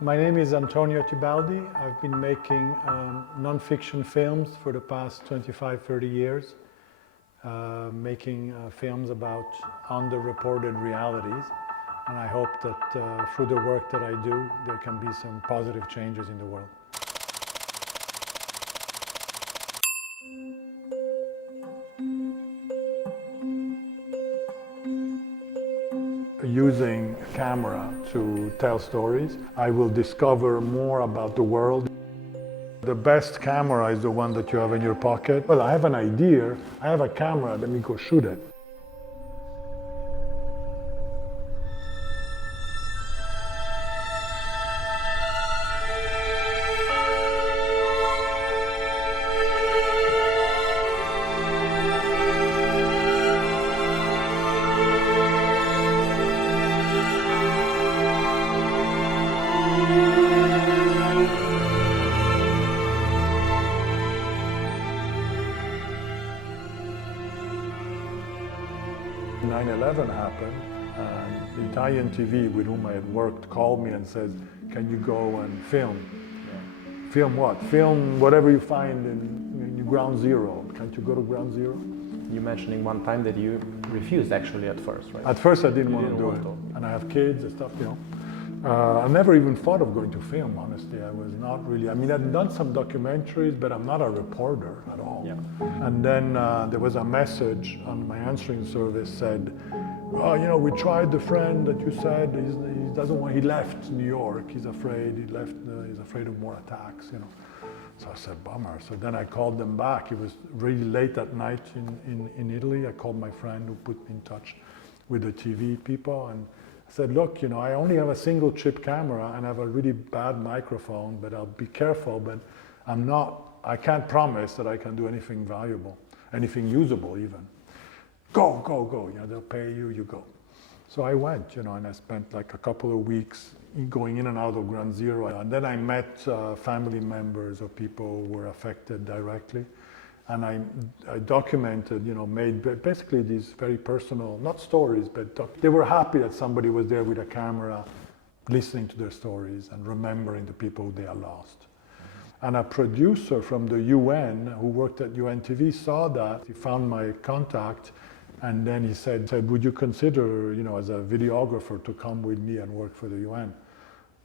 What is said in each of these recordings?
My name is Antonio Tibaldi. I've been making non-fiction films for the past 25, 30 years, making films about underreported realities. And I hope that through the work that I do, there can be some positive changes in the world. Using a camera to tell stories, I will discover more about the world. The best camera is the one that you have in your pocket. Well, I have an idea, I have a camera, let me go shoot it. When 9/11 happened, and the Italian TV with whom I had worked called me and said, can you go and film? Yeah. Film what? Film whatever you find in ground zero. Can't you go to ground zero? You mentioning one time that you refused actually at first, right? At first I didn't want to do it. And I have kids and stuff, you know. I never even thought of going to film, honestly. I was not really, I mean, I'd done some documentaries, but I'm not a reporter at all. Yeah. And then there was a message on my answering service said, oh, you know, we tried the friend that you said, he doesn't want, he left New York, he's afraid, he's afraid of more attacks, you know. So I said, bummer. So then I called them back. It was really late at night in Italy. I called my friend who put me in touch with the TV people, and I said, look, you know, I only have a single chip camera and I have a really bad microphone, but I'll be careful, but I can't promise that I can do anything valuable, anything usable even. Go, go, go, you know, they'll pay you, you go. So I went, you know, and I spent like a couple of weeks going in and out of Ground Zero. And then I met family members of people who were affected directly. And I documented, you know, made basically these very personal, not stories, but they were happy that somebody was there with a camera, listening to their stories and remembering the people they had lost. Mm-hmm. And a producer from the UN who worked at UN TV saw that. He found my contact, and then he said, would you consider, you know, as a videographer to come with me and work for the UN?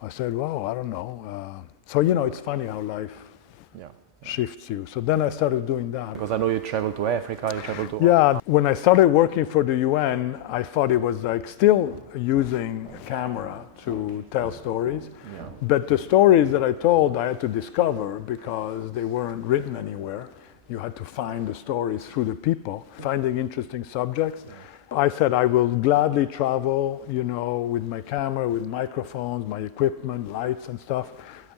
I said, well, I don't know. So, you know, it's funny how life shifts you. So then I started doing that. Because I know you traveled to Africa, you traveled to... Yeah, when I started working for the UN, I thought it was like still using a camera to tell stories. Yeah. But the stories that I told, I had to discover because they weren't written anywhere. You had to find the stories through the people, finding interesting subjects. I said I will gladly travel, you know, with my camera, with microphones, my equipment, lights and stuff.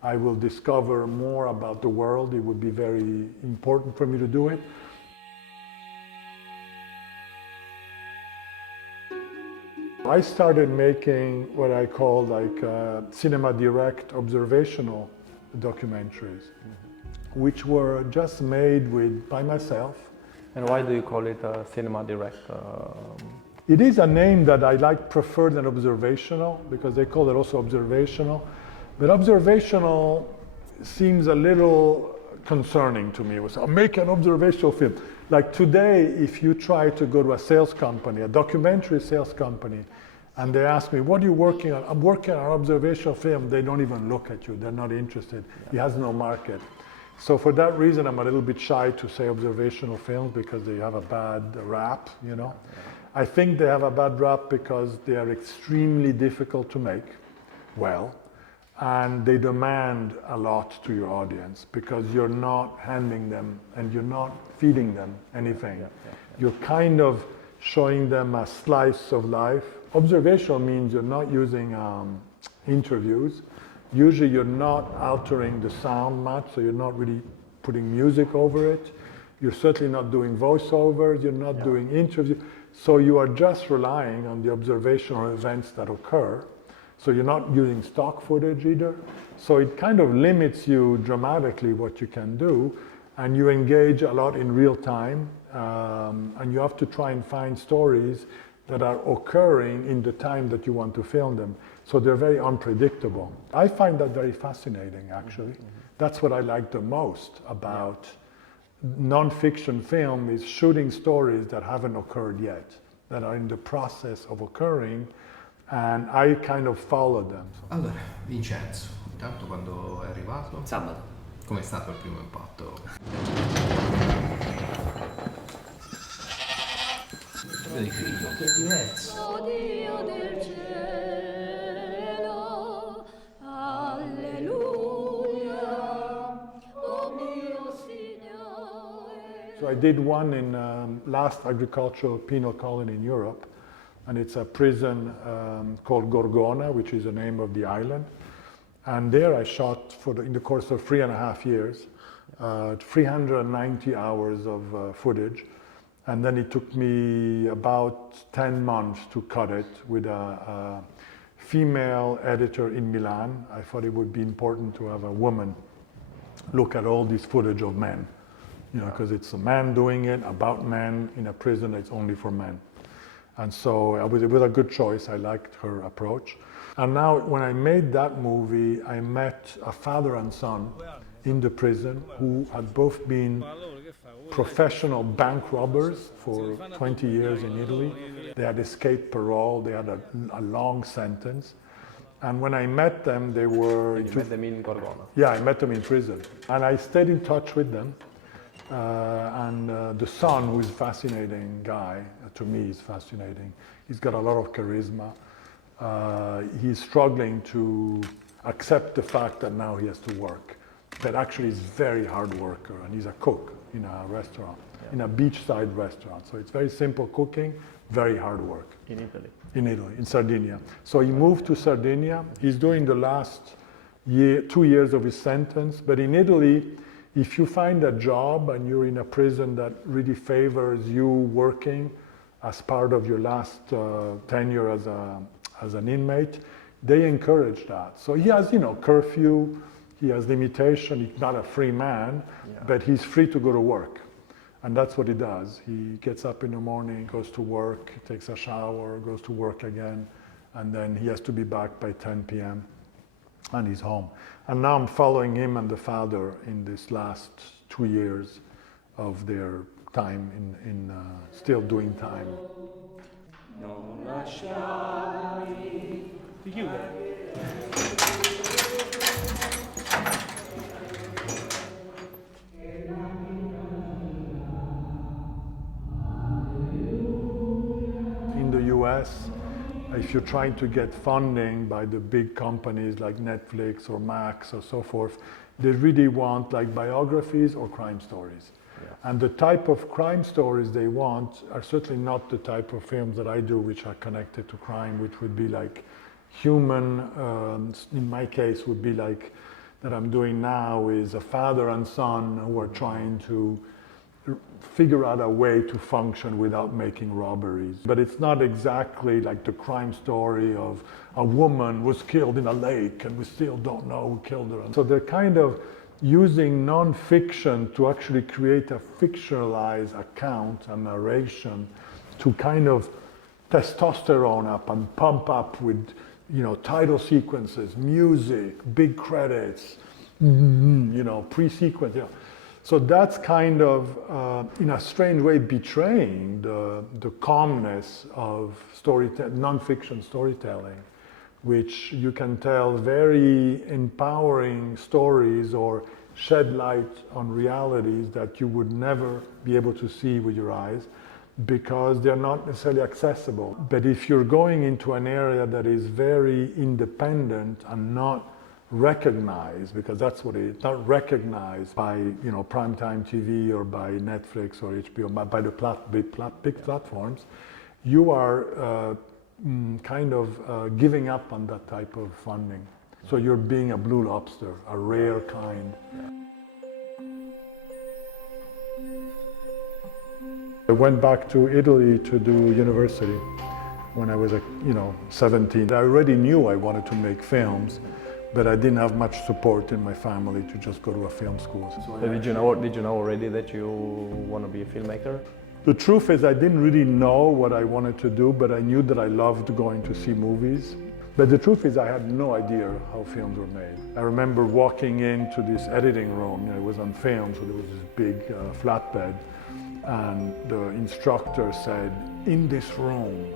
I will discover more about the world. It would be very important for me to do it. I started making what I call like cinema direct observational documentaries, which were just made by myself. And why do you call it cinema direct? It is a name that I prefer than observational, because they call it also observational. But observational seems a little concerning to me. It was, I'll make an observational film. Like today, if you try to go to a sales company, a documentary sales company, and they ask me, what are you working on? I'm working on an observational film. They don't even look at you. They're not interested. It has no market. So for that reason, I'm a little bit shy to say observational films because they have a bad rap, you know. I think they have a bad rap because they are extremely difficult to make well. And they demand a lot to your audience because you're not handing them and you're not feeding them anything. You're kind of showing them a slice of life. Observational means you're not using interviews. Usually you're not altering the sound much, so you're not really putting music over it. You're certainly not doing voiceovers, you're not doing interviews. So you are just relying on the observational events that occur. So you're not using stock footage either. So it kind of limits you dramatically what you can do, and you engage a lot in real time, and you have to try and find stories that are occurring in the time that you want to film them. So they're very unpredictable. I find that very fascinating, actually. That's what I like the most about non-fiction film, is shooting stories that haven't occurred yet, that are in the process of occurring, and I kind of follow them. Allora, Vincenzo, intanto quando è arrivato? Sabato. Com'è stato il primo impatto? Vedi figlio, che è diverso. O Dio del cielo, alleluia, o mio Signore. So I did one in last agricultural penal colony in Europe, and it's a prison called Gorgona, which is the name of the island. And there I shot in the course of 3.5 years, 390 hours of footage. And then it took me about 10 months to cut it with a female editor in Milan. I thought it would be important to have a woman look at all this footage of men, because it's a man doing it, about men in a prison that's only for men. And so it was a good choice. I liked her approach. And now when I made that movie, I met a father and son in the prison who had both been professional bank robbers for 20 years in Italy. They had escaped parole, they had a long sentence. And when I met them, they were... You met them in Gorgona? Yeah, I met them in prison. And I stayed in touch with them. The son, who is a fascinating guy, to me is fascinating. He's got a lot of charisma. He's struggling to accept the fact that now he has to work. But actually he's a very hard worker, and he's a cook in a restaurant, in a beachside restaurant. So it's very simple cooking, very hard work. In Italy? In Italy, in Sardinia. So he moved to Sardinia. He's doing the last 2 years of his sentence. But in Italy, if you find a job and you're in a prison that really favors you working as part of your last tenure as an inmate, they encourage that. So he has, curfew, he has limitation, he's not a free man, but he's free to go to work. And that's what he does. He gets up in the morning, goes to work, takes a shower, goes to work again, and then he has to be back by 10 p.m. and he's home. And now I'm following him and the father in this last 2 years of their time in still doing time. Non lasciarmi. Ti chiude? In the US, if you're trying to get funding by the big companies like Netflix or Max or so forth, they really want like biographies or crime stories. And the type of crime stories they want are certainly not the type of films that I do, which are connected to crime, which would be like human, in my case, would be like that I'm doing now is a father and son who are trying to figure out a way to function without making robberies. But it's not exactly like the crime story of a woman was killed in a lake and we still don't know who killed her. So they're kind of using non-fiction to actually create a fictionalized account, a narration, to kind of testosterone up and pump up with, title sequences, music, big credits, pre-sequence. So that's kind of, in a strange way, betraying the calmness of non-fiction storytelling, which you can tell very empowering stories or shed light on realities that you would never be able to see with your eyes because they're not necessarily accessible. But if you're going into an area that is very independent and not recognized, because that's what it is, not recognized by primetime TV or by Netflix or HBO, by the big platforms, you are kind of giving up on that type of funding. So you're being a blue lobster, a rare kind. I went back to Italy to do university when I was 17. I already knew I wanted to make films, but I didn't have much support in my family to just go to a film school. So did you know already that you want to be a filmmaker? The truth is I didn't really know what I wanted to do, but I knew that I loved going to see movies. But the truth is I had no idea how films were made. I remember walking into this editing room, it was on film, so there was this big flatbed, and the instructor said, in this room,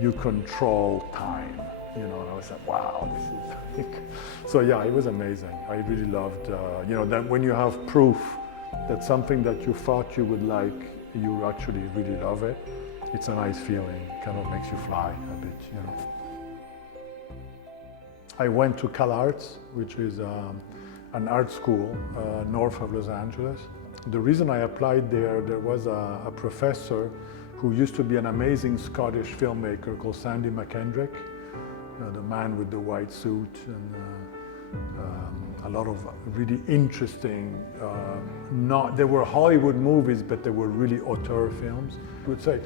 you control time. And I was like, wow, this is like... So yeah, it was amazing. I really loved, that when you have proof that something that you thought you would like, you actually really love it, it's a nice feeling. It kind of makes you fly a bit, I went to CalArts, which is an art school north of Los Angeles. The reason I applied there was a professor who used to be an amazing Scottish filmmaker called Sandy McKendrick, the man with the white suit, and a lot of really interesting, they were Hollywood movies, but they were really auteur films. He would say,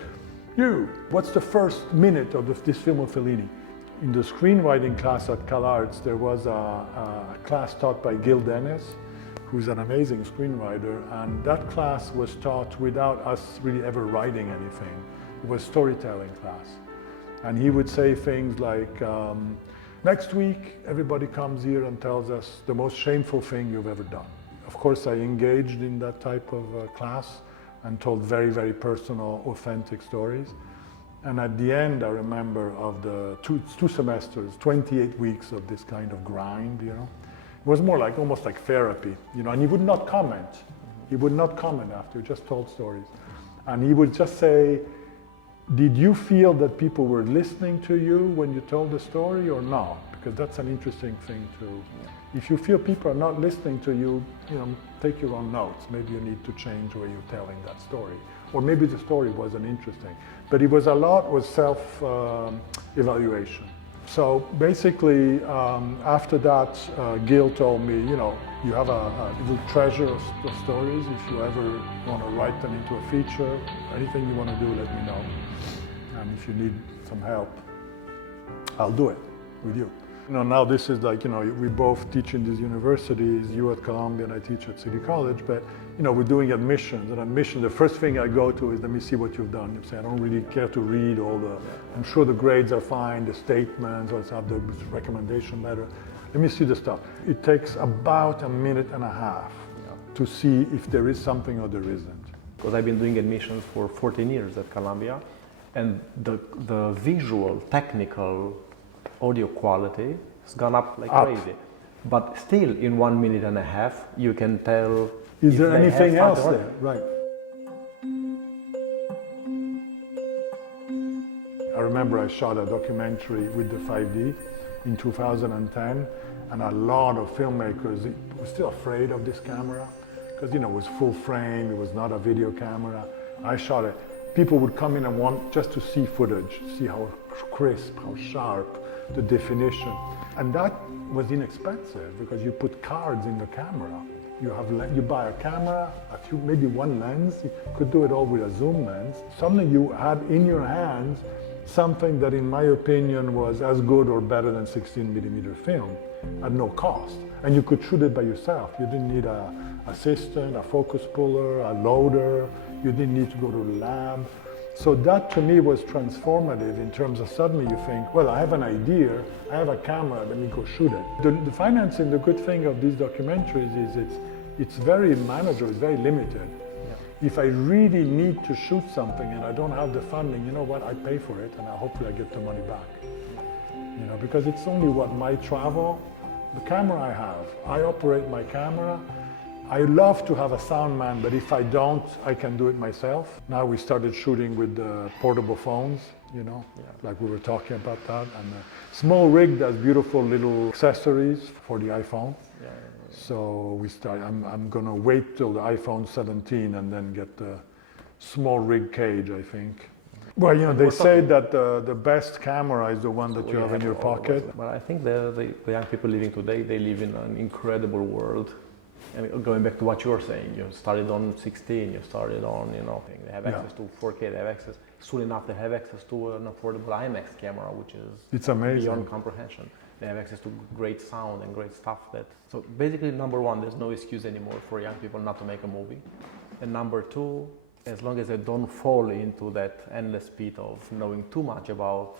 what's the first minute of this film of Fellini? In the screenwriting class at CalArts, there was a class taught by Gil Dennis, who's an amazing screenwriter, and that class was taught without us really ever writing anything. It was storytelling class. And he would say things like, next week, everybody comes here and tells us the most shameful thing you've ever done. Of course, I engaged in that type of class and told very, very personal, authentic stories. And at the end, I remember of the two semesters, 28 weeks of this kind of grind, it was more like, almost like therapy, and he would not comment. He would not comment after, he just told stories. And he would just say, did you feel that people were listening to you when you told the story or not? Because that's an interesting thing to, if you feel people are not listening to you, take your own notes. Maybe you need to change the way you're telling that story. Or maybe the story wasn't interesting. But it was a lot was self-evaluation. So basically, after that, Gil told me, you have a little treasure of stories. If you ever want to write them into a feature, anything you want to do, let me know. And if you need some help, I'll do it with you. Now this is like, we both teach in these universities, you at Columbia and I teach at City College, but we're doing admissions, and admission, the first thing I go to is, let me see what you've done. You say, I don't really care to read all I'm sure the grades are fine, the statements, or the recommendation letter. Let me see the stuff. It takes about a minute and a half to see if there is something or there isn't. Because I've been doing admissions for 14 years at Columbia, and the visual, technical, audio quality has gone up like crazy. But still, in 1 minute and a half, you can tell. Is there anything else there? Right. I remember I shot a documentary with the 5D in 2010, and a lot of filmmakers were still afraid of this camera because it was full frame, it was not a video camera. I shot it. People would come in and want just to see footage, see how crisp, how sharp, the definition. And that was inexpensive because you put cards in the camera. You buy a camera, maybe one lens, you could do it all with a zoom lens. Something you had in your hands, something that in my opinion was as good or better than 16mm film at no cost. And you could shoot it by yourself. You didn't need an assistant, a focus puller, a loader. You didn't need to go to the lab. So that to me was transformative in terms of suddenly you think, well, I have an idea, I have a camera, let me go shoot it. The financing, the good thing of these documentaries is it's very manageable, it's very limited. Yeah. If I really need to shoot something and I don't have the funding, you know what, I pay for it and hopefully I get the money back. Because it's only my travel, the camera I have, I operate my camera. I love to have a sound man, but if I don't, I can do it myself. Now we started shooting with portable phones, like we were talking about that. And SmallRig does beautiful little accessories for the iPhone. So I'm gonna wait till the iPhone 17 and then get the SmallRig cage, I think. Well, they say that the best camera is the one that you have in your pocket. But I think the young people living today, they live in an incredible world. And going back to what you're saying, you started on 16, you started on, they have access to 4K, they have access, soon enough they have access to an affordable IMAX camera, which is it's amazing. Beyond comprehension. They have access to great sound and great stuff. So basically, number one, there's no excuse anymore for young people not to make a movie. And number two, as long as they don't fall into that endless pit of knowing too much about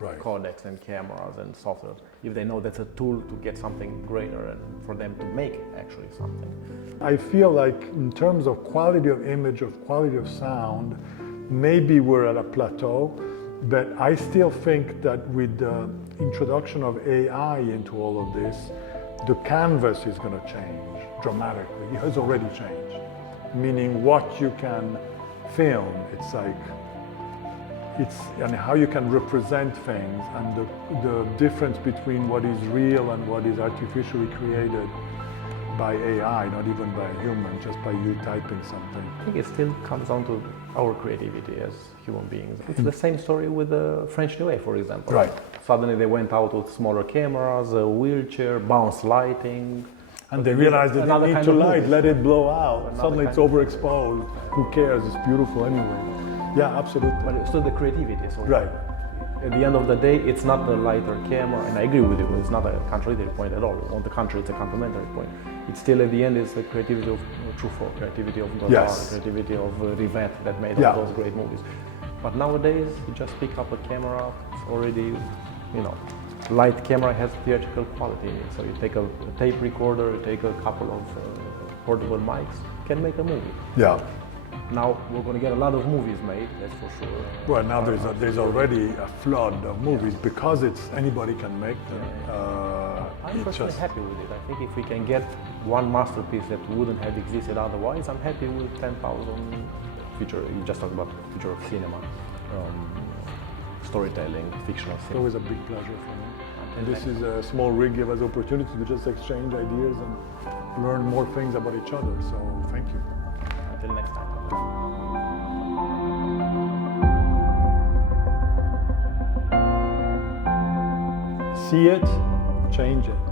Right. codecs and cameras and software, if they know that's a tool to get something greater and for them to make actually something. I feel like in terms of quality of image, of quality of sound, maybe we're at a plateau, but I still think that with the introduction of AI into all of this, the canvas is going to change dramatically. It has already changed, meaning what you can film. It's like, and how you can represent things, and the difference between what is real and what is artificially created by AI, not even by a human, just by you typing something. I think it still comes down to our creativity as human beings. It's the same story with the French New Wave, for example. Right. Suddenly they went out with smaller cameras, a wheelchair, bounce lighting. And they realized they didn't need to light, movie. let it blow out. Another Suddenly it's kind of- overexposed. Who cares? It's beautiful anyway. Yeah, absolutely. But it's still the creativity. So Right. at the end of the day, it's not the lighter camera, and I agree with you, it's not a contradictory point at all. On the contrary, it's a complementary point. It's still at the end, it's the creativity of Truffaut, creativity of Godard, Yes. creativity of Rivette that made Yeah. all those great movies. But nowadays, you just pick up a camera, it's already, light camera has theatrical quality in it. So you take a tape recorder, you take a couple of portable mics, can make a movie. Yeah. Now we're going to get a lot of movies made, that's for sure. Well, now there's already a flood of movies because anybody can make them. I'm It's personally just happy with it. I think if we can get one masterpiece that wouldn't have existed otherwise, I'm happy with 10,000 future. You just talked about future of cinema, storytelling, fictional it's cinema. always a big pleasure for me. And this is a SmallRig give us opportunity to just exchange ideas and learn more things about each other. So thank you. Until next time. See it, change it.